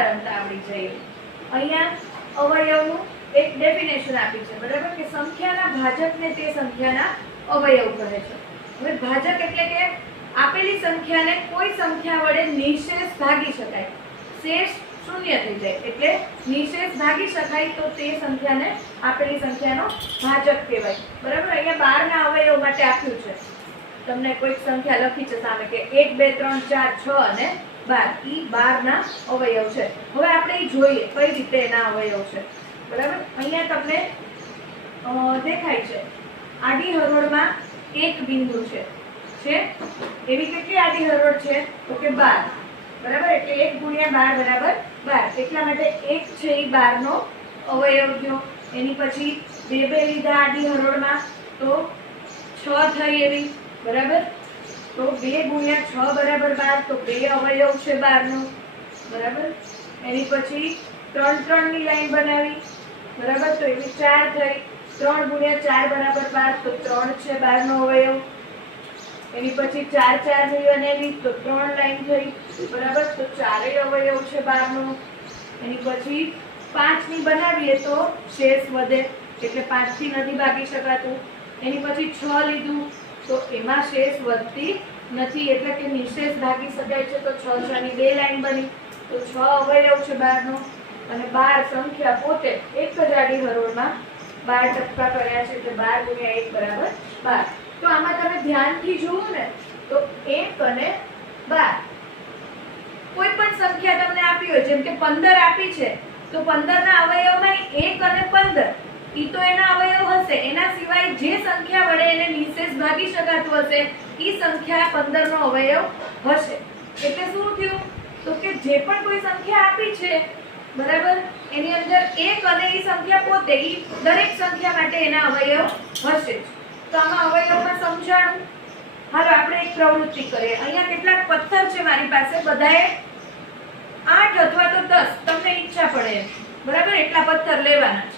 રમતા રમતા આવડી જાય। અહીંયા અવયવનું એક ડેફિનેશન આપી છે, બરાબર, કે સંખ્યાના ભાજકને તે સંખ્યાના અવયવ કહે છે। હવે ભાજક એટલે કે આપેલી સંખ્યાને કોઈ સંખ્યા વડે નિશેષ ભાગી શકાય, શેષ શૂન્ય થઈ જાય એટલે નિશેષ ભાગી શકાય તો તે સંખ્યાને આપેલી સંખ્યાનો ભાજક કહેવાય, બરાબર। અહીંયા 12 ના અવયવ માટે આપ્યું છે, તમને કોઈક સંખ્યા લખી છે સામે કે 1 2 3 4 6 અને 12, ઈ 12 ના અવયવ છે। હવે આપણે ઈ જોઈએ કઈ રીતે એના અવયવ છે, બરાબર। અહીંયા તમને દેખાય છે આડી હરોળમાં એક બિંદુ છે, એવી કેટલી આડી હરોળ છે તો કે 12, બરાબર, એટલે 1 ગુણ્યા 12 બરાબર 12, એટલા માટે 1 છે એ 12 નો અવયવ થયો। એની પછી 2 2 લીધા આડી હરોળમાં તો 6 થઈ એવી, બરાબર, તો 2 ગુણ્યા 6 બરાબર 12, તો 2 અવયવ છે 12 નો, બરાબર। એની પછી 3 3 ની લાઈન બનાવી, બરાબર, તો એવી 4 થઈ, 3 ગુણ્યા 4 બરાબર 12, તો 3 છે 12 નો અવયવ। એની પછી 4 4 ની બનાવી તો 3 લાઈન થઈ, બરાબર, તો 4 અવયવ છે 12 નો। એની પછી 5 ની બનાવીએ તો શેષ વધે એટલે 5 થી નથી ભાગી શકાતું। એની પછી 6 લીધું તો એમાં શેષ વધતી નથી એટલે કે નિશેષ ભાગી શકાય છે, તો 6 6 ની 2 લાઈન બની, તો 6 અવયવ છે 12 નો। અને 12 સંખ્યા પોતે એક જ આડી હરોળમાં 12 ટપકા કર્યા છે એટલે 12 ગુણ્યા 1 બરાબર 12। તો આમાં તમે ધ્યાનથી જુઓ ને તો 1 અને 12 કોઈ પણ સંખ્યા તમને આપી હોય, જેમ કે 15 આપી છે તો 15 ના અવયવમાં 1 અને 15 ઈ તો એના અવયવ હશે, એના સિવાય જે સંખ્યા વડે એને નિશેષ ભાગી શકાતું હશે ઈ સંખ્યા 15 નો અવયવ હશે। એટલે શું થયું તો કે જે પણ કોઈ સંખ્યા આપી છે, બરાબર, એની અંદર 1 અને ઈ સંખ્યા પોતે ઈ દરેક સંખ્યા માટે એના અવયવ હશે જ। તો આમાં અવયવમાં સમજાણું। હાલો આપણે એક પ્રવૃત્તિ કરીએ। અહીંયા કેટલાક પથ્થર છે મારી પાસે, બધાએ 8 અથવા તો 10 તમને ઈચ્છા પડે, બરાબર, એટલા પથ્થર લેવાના છે।